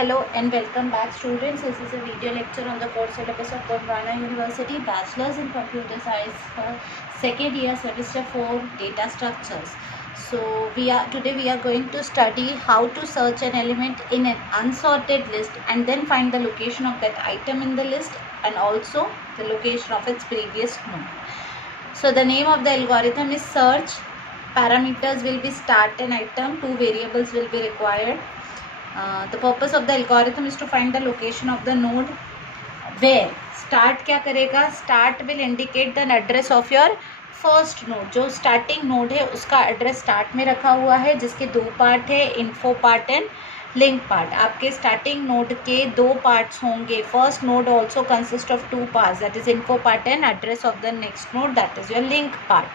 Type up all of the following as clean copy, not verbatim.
Hello and welcome back students. This is a video lecture on the course syllabus of Gondwana University, Bachelor's in Computer Science, second year, semester 4, data structures. So today we are going to study how to search an element in an unsorted list and then find the location of that item in the list and also the location of its previous node. So the name of the algorithm is search. Parameters will be start and item. Two variables will be required. The purpose of the algorithm is to find the location of the node where start क्या करेगा, start will indicate the address of your first node. जो starting node है उसका address start में रखा हुआ है, जिसके दो पार्ट है, info part and link part. आपके starting node के दो parts होंगे. First node also consists of two parts, that is info part and address of the next node, that is your link part.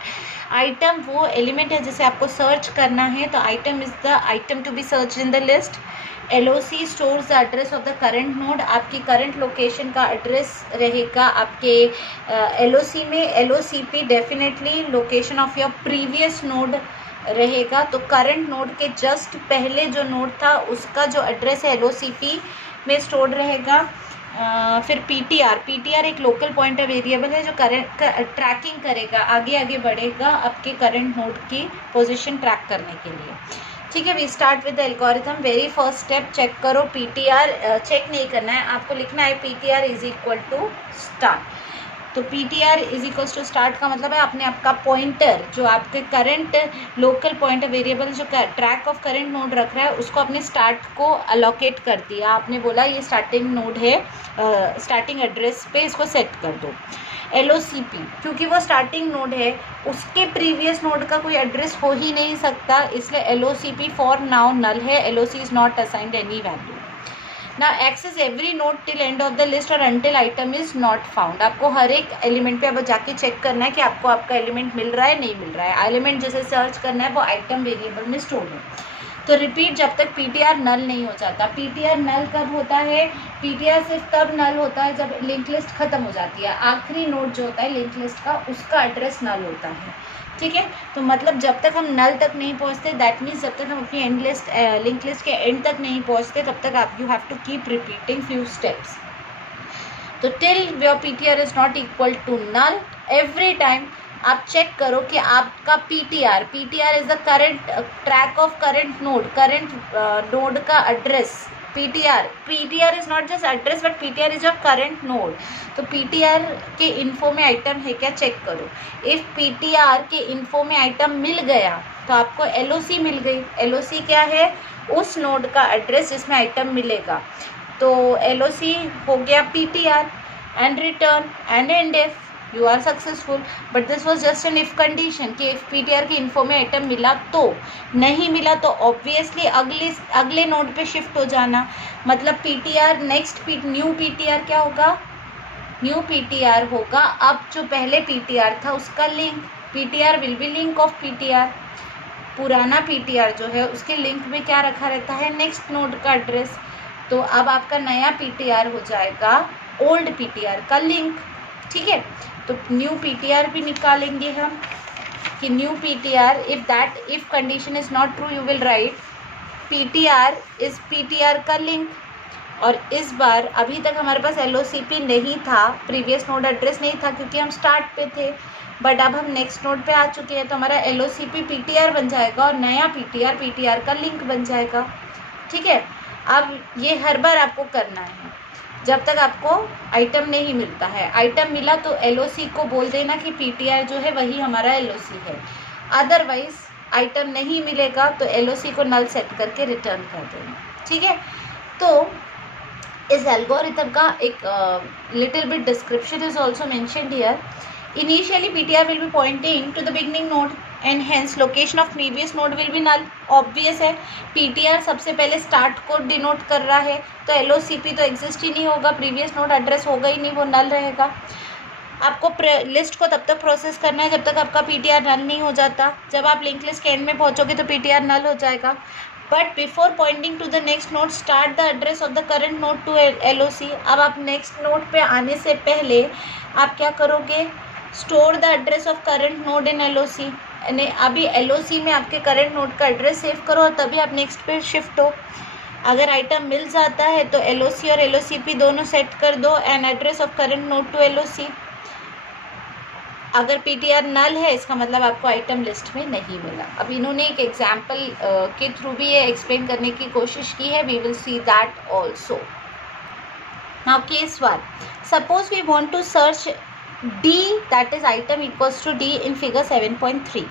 Item वो element है जिसे आपको search करना है, तो item is the item to be searched in the list. LOC stores the address of the current node. आपकी current location का address रहेगा आपके LOC में. LOCP definitely location of your previous node रहेगा. तो current node के just पहले जो node था उसका जो address है LOCP में stored रहेगा. फिर PTR एक लोकल पॉइंटर वेरिएबल है जो करंट ट्रैकिंग करेगा, आगे आगे बढ़ेगा आपके करंट नोड की पोजीशन ट्रैक करने के लिए. ठीक है, we start with the algorithm. Very first step check करो. PTR चेक नहीं करना है, आपको लिखना है PTR is equal to start. तो PTR is equal to start का मतलब है आपने आपका पॉइंटर जो आपके करंट लोकल पॉइंटर वेरिएबल जो ट्रैक ऑफ करंट नोड रख रहा है उसको अपने स्टार्ट को अलोकेट कर दिया. आपने बोला ये स्टार्टिंग नोड है, स्टार्टिंग एड्रेस पे इसको सेट कर दो. LOCP क्योंकि वो स्टार्टिंग नोड है उसके प्रीवियस नोड का कोई एड्रेस हो ही नहीं सकता, इसलिए LOCP फॉर नाउ नल है. LOC is not assigned any value. Now access every node till end of the list और until item is not found. आपको हर एक एलिमेंट पे अब जाके चेक करना है कि आपको आपका एलिमेंट मिल रहा है नहीं मिल रहा है. एलिमेंट जैसे सर्च करना है वो आइटम वेरिएबल में स्टोर है. तो रिपीट जब तक PTR नल नहीं हो जाता. PTR नल कब होता है? PTR सिर्फ तब नल होता है जब लिंक लिस्ट खत्म हो जाती है. आखिरी नोड जो होता है लिंक लिस्ट का उसका एड्रेस नल होता है. ठीक है, तो मतलब जब तक हम नल तक नहीं पहुंचते, दैट मीन्स जब तक हम अपनी एंड लिस्ट लिंक लिस्ट के एंड तक नहीं पहुंचते तब तक आप you have to keep repeating few steps. तो till your PTR is not equal to null, every time आप चेक करो कि आपका PTR is the current track of current node का address. PTR is not just address but PTR is your current node. तो PTR के info में item है क्या चेक करो. इफ PTR के इन्फो में आइटम मिल गया तो आपको LOC मिल गई. LOC क्या है? उस नोड का एड्रेस जिसमें आइटम मिलेगा. तो LOC हो गया PTR and return and end if you are successful. But this was just an if condition कि इफ PTR की इन्फो में आइटम मिला तो, नहीं मिला तो ऑब्वियसली अगले नोड पे शिफ्ट हो जाना. मतलब PTR न्यू PTR क्या होगा? न्यू PTR होगा अब जो पहले PTR था उसका link. PTR will be link of PTR. पुराना PTR जो है उसके लिंक में क्या रखा रहता है? नेक्स्ट नोड का एड्रेस. तो अब आपका नया PTR हो जाएगा ओल्ड PTR का लिंक. ठीक है, तो न्यू PTR भी निकालेंगे हम कि new PTR if condition is not true you will write PTR is PTR का लिंक. और इस बार अभी तक हमारे पास LOCP नहीं था, प्रीवियस नोड एड्रेस नहीं था क्योंकि हम स्टार्ट पे थे. बट अब हम नेक्स्ट नोड पे आ चुके हैं तो हमारा LOCP PTR बन जाएगा और नया PTR का लिंक बन जाएगा. ठीक है, अब ये हर बार आपको करना है जब तक आपको आइटम नहीं मिलता है. आइटम मिला तो LOC को बोल देना कि PTR जो है वही हमारा LOC है. अदरवाइज आइटम नहीं मिलेगा तो LOC को नल सेट करके रिटर्न कर देना. ठीक है, तो इस एल्गोरिथम का एक little bit description is also mentioned here. Initially PTR will be pointing to the beginning node and hence location of previous node will be null. Obvious है, PTR सबसे पहले start को denote कर रहा है तो LOCP तो exist ही नहीं होगा, previous node address होगा ही नहीं, वो null रहेगा. आपको लिस्ट को तब तक प्रोसेस करना है जब तक आपका PTR नल नहीं हो जाता. जब आप लिंक लिस्ट के एंड में पहुंचोगे तो PTR नल हो जाएगा. But before pointing to the next node start the address of the current node to LOC. अब आप नेक्स्ट नोड पे आने से पहले आप क्या करोगे? Store the address of current node in LOC. अभी LOC में आपके करंट नोड का एड्रेस सेव करो और तभी आप नेक्स्ट पे शिफ्ट हो. अगर आइटम मिल जाता है तो LOC और LOCP दोनों सेट कर दो and address of current node to LOC। अगर PTR नल है इसका मतलब आपको आइटम लिस्ट में नहीं मिला। अब इन्होंने एक एग्जाम्पल के थ्रू भी ये एक्सप्लेन करने की कोशिश की है, we will see that also. Now case 1, suppose we want to search D, that is item equals to D in figure 7.3।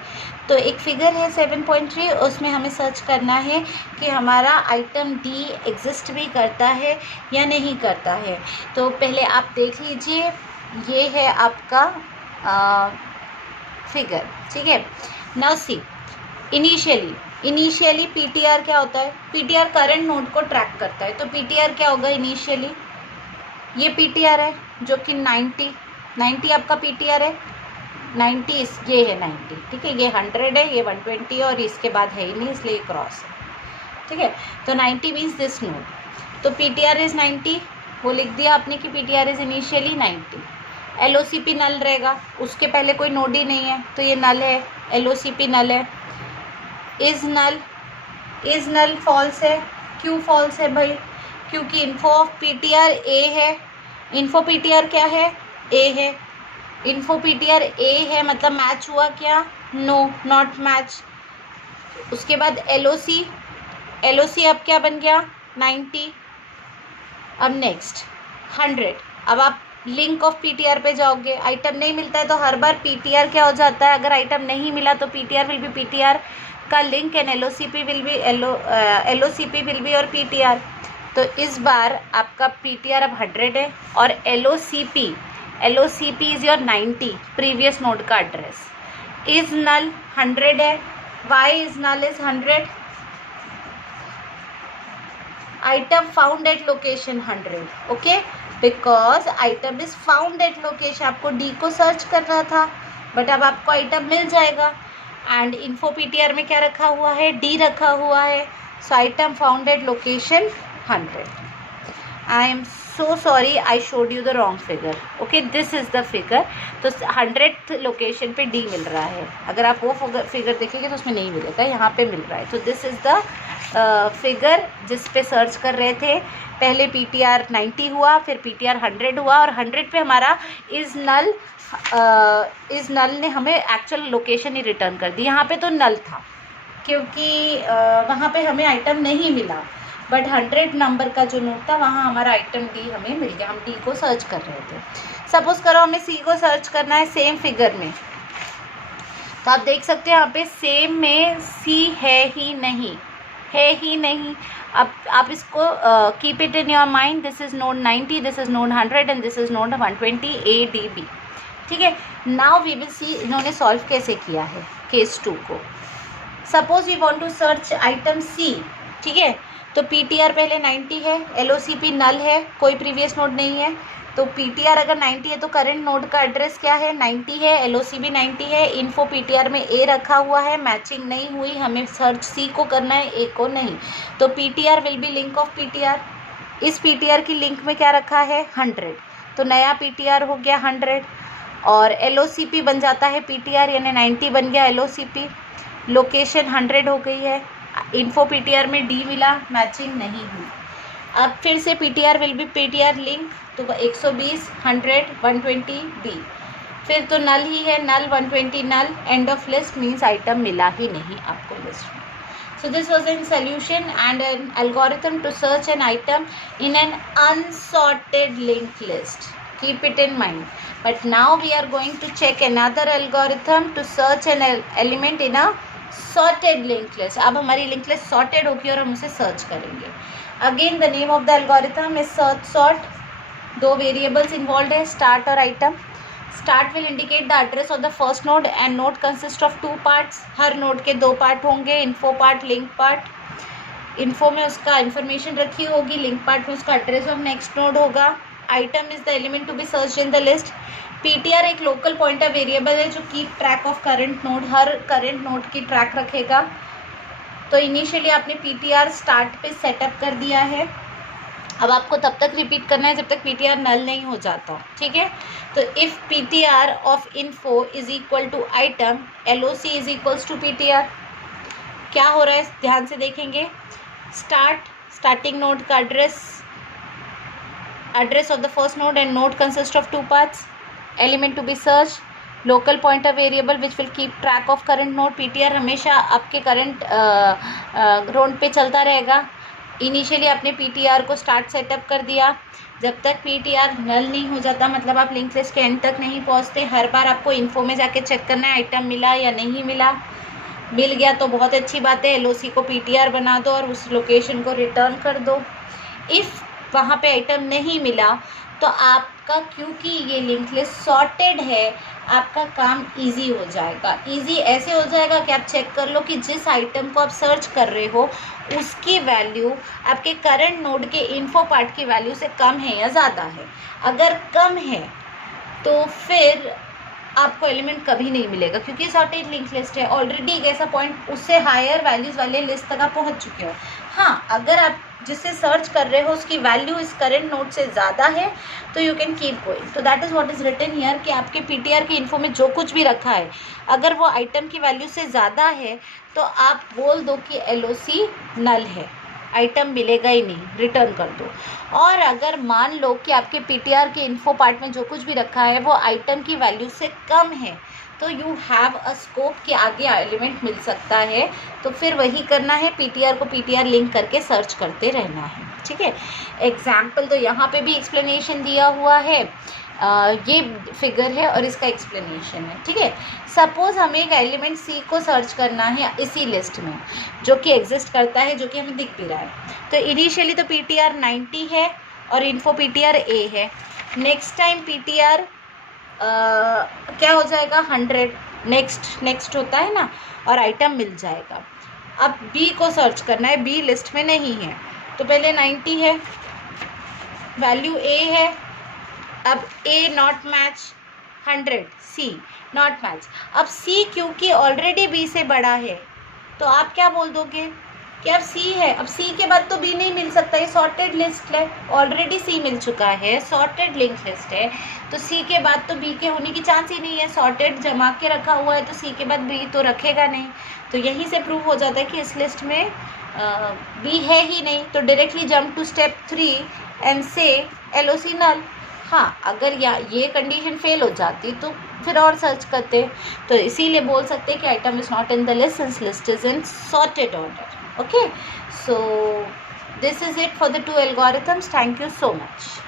तो एक फिगर है 7.3, उसमें हमें सर्च करना है कि हमारा आइटम D एग्जिस्ट भी करता है या नहीं करता है। तो पहले आप देख लीजिए, ये है आपका फिगर, ठीक है। नाउ सी, इनिशियली PTR क्या होता है? PTR करंट नोड को ट्रैक करता है। तो PTR क्या होगा इनिशियली? ये PTR है जो कि 90 आपका PTR है। 90 ये है 90, ठीक है। ये 100 है, ये 120 है और इसके बाद है ही नहीं, इसलिए क्रॉस है, ठीक है। तो 90 मीन्स दिस नोड। तो PTR इज 90, वो लिख दिया आपने कि PTR इज इनिशियली 90। LOCP नल रहेगा, उसके पहले कोई नोड ही नहीं है तो ये नल है, LOCP नल है। इज नल फॉल्स है। क्यों फॉल्स है भाई? क्योंकि इन्फो ऑफ PTR A है। इन्फो PTR क्या है? A है। इन्फो PTR A है मतलब मैच हुआ क्या? No, not match. उसके बाद LOC अब क्या बन गया? 90। अब नेक्स्ट 100। अब आप लिंक ऑफ PTR पे जाओगे, आइटम नहीं मिलता है तो हर बार PTR क्या हो जाता है? अगर आइटम नहीं मिला तो PTR विल बी PTR का link and LOCP will be और PTR। तो इस बार आपका PTR अब 100 है और LOCP is your 90 previous node का एड्रेस। इज नल 100 है। Why is null is 100। Item found at location 100, okay, because item is found at location. आपको D को सर्च करना था बट अब आपको आइटम मिल जाएगा एंड इन्फो PTR में क्या रखा हुआ है? D रखा हुआ है। So item found at location 100। I am so sorry, I showed you the wrong figure, okay, this is the figure. तो 100th लोकेशन पे D मिल रहा है। अगर आप वो फिगर देखेंगे तो उसमें नहीं मिलेगा, यहाँ पे मिल रहा है। तो दिस इज द फिगर जिस पे सर्च कर रहे थे। पहले PTR 90 हुआ, फिर PTR 100 हुआ और 100 पे हमारा इज नल ने हमें एक्चुअल लोकेशन ही रिटर्न कर दी। यहाँ पे तो नल था क्योंकि वहाँ पे हमें आइटम नहीं मिला, बट 100 नंबर का जो नोट था वहाँ हमारा आइटम D हमें मिल गया। हम D को सर्च कर रहे थे। सपोज करो हमें C को सर्च करना है सेम फिगर में, तो आप देख सकते हैं यहाँ पे सेम में C है ही नहीं। अब आप इसको keep it in your mind, this is node 90, this is node 100 and this is node 120 ADB, ठीक है। नाउ वी विल सी इन्होंने सॉल्व कैसे किया है केस 2 को। Suppose we want to search item C, ठीक है। तो PTR पहले 90 है, LOCP नल है, कोई प्रीवियस नोड नहीं है। तो PTR अगर 90 है तो करंट नोड का एड्रेस क्या है? 90 है। LOCP 90 है। इन्फो PTR में A रखा हुआ है, मैचिंग नहीं हुई, हमें सर्च C को करना है, A को नहीं। तो PTR will be link of PTR। इस PTR की लिंक में क्या रखा है? 100। तो नया PTR हो गया 100 और LOCP बन जाता है PTR, यानी 90 बन गया LOCP। लोकेशन 100 हो गई है। इन्फो PTR में D मिला, मैचिंग नहीं हुई। अब फिर से PTR will be PTR link, तो 120 100 120 B। फिर तो नल ही है, null 120 null, end of list means item मिला ही नहीं आपको लिस्ट में। So this was in solution and an algorithm to search an item in an unsorted linked list. Keep it in mind. But now we are going to check another algorithm to search an element in a sorted linked list. अब हमारी linked list sorted होगी और हम उसे search करेंगे. Again the name of the algorithm is search sort. दो variables involved है, start और item. Start will indicate the address of the first node and node consists of two parts. Her node के दो part होंगे, info part, link part. info में उसका information रखी होगी, link part में उसका address of next node होगा. item is the element to be searched in the list. PTR एक local pointer variable है जो keep track of current node, her current node की track रखेगा. तो initially आपने PTR start पे setup कर दिया है. अब आपको तब तक रिपीट करना है जब तक PTR नल नहीं हो जाता, ठीक है। तो if PTR of info is equal to item, LOC is equals to PTR, क्या हो रहा है ध्यान से देखेंगे। स्टार्टिंग नोड का address of the first node, and node consists of two parts. Element to be searched, local pointer variable which will keep track of current node. PTR हमेशा आपके करंट नोड पे चलता रहेगा. इनिशियली आपने PTR को start setup कर दिया, जब तक PTR नल नहीं हो जाता, मतलब आप लिंक लिस्ट के एंड तक नहीं पहुंचते, हर बार आपको इन्फो में जाके चेक करना है आइटम मिला या नहीं मिला. मिल गया तो बहुत अच्छी बात है, LOC को PTR बना दो और उस लोकेशन को रिटर्न कर दो. इफ़ वहाँ पे आइटम नहीं मिला तो आपका, क्योंकि ये लिंक लिस्ट सॉर्टेड है, आपका काम इजी हो जाएगा. इजी ऐसे हो जाएगा कि आप चेक कर लो कि जिस आइटम को आप सर्च कर रहे हो उसकी वैल्यू आपके करंट नोड के इन्फो पार्ट की वैल्यू से कम है या ज़्यादा है. अगर कम है तो फिर आपको एलिमेंट कभी नहीं मिलेगा, क्योंकि सॉर्टेड लिंक लिस्ट है. ऑलरेडी एक ऐसा पॉइंट, उससे हायर वैल्यूज़ वाले लिस्ट तक आप पहुंच चुके हो. हाँ, अगर आप जिससे सर्च कर रहे हो उसकी वैल्यू इस करंट नोड से ज़्यादा है तो यू कैन कीप गोइंग. तो that is what is written here कि आपके PTR के इन्फो में जो कुछ भी रखा है, अगर वो आइटम की वैल्यू से ज़्यादा है तो आप बोल दो कि LOC नल है, आइटम मिलेगा ही नहीं, रिटर्न कर दो. और अगर मान लो कि आपके PTR के इन्फो पार्ट में जो कुछ भी रखा है वो आइटम की वैल्यू से कम है, तो यू हैव अ स्कोप कि आगे एलिमेंट मिल सकता है. तो फिर वही करना है, PTR को PTR लिंक करके सर्च करते रहना है. ठीक है, एग्जाम्पल तो यहाँ पे भी एक्सप्लेनेशन दिया हुआ है. ये फिगर है और इसका एक्सप्लेनेशन है. ठीक है, सपोज़ हमें एक एलिमेंट C को सर्च करना है इसी लिस्ट में जो कि एग्जिस्ट करता है, जो कि हमें दिख भी रहा है. तो इनिशियली तो PTR 90 है और इन्फो PTR A है. नेक्स्ट टाइम PTR क्या हो जाएगा 100, नेक्स्ट होता है ना, और आइटम मिल जाएगा. अब B को सर्च करना है, B लिस्ट में नहीं है, तो पहले 90 है, वैल्यू A है, अब A not match, 100, C not match. अब C क्योंकि ऑलरेडी B से बड़ा है तो आप क्या बोल दोगे कि अब C है, अब C के बाद तो B नहीं मिल सकता, ये सॉर्टेड लिस्ट है, ऑलरेडी C मिल चुका है, सॉर्टेड लिंक लिस्ट है, तो C के बाद तो B के होने की चांस ही नहीं है. सॉर्टेड जमा के रखा हुआ है तो C के बाद B तो रखेगा नहीं. तो यहीं से प्रूव हो जाता है कि इस लिस्ट में B है ही नहीं. तो directly jump to step 3 and से LOC नल. हाँ, अगर ये कंडीशन फेल हो जाती तो फिर और सर्च करते. तो इसीलिए बोल सकते हैं कि item is not in the list since list is in sorted order. Okay, so this is it for the two algorithms. Thank you so much.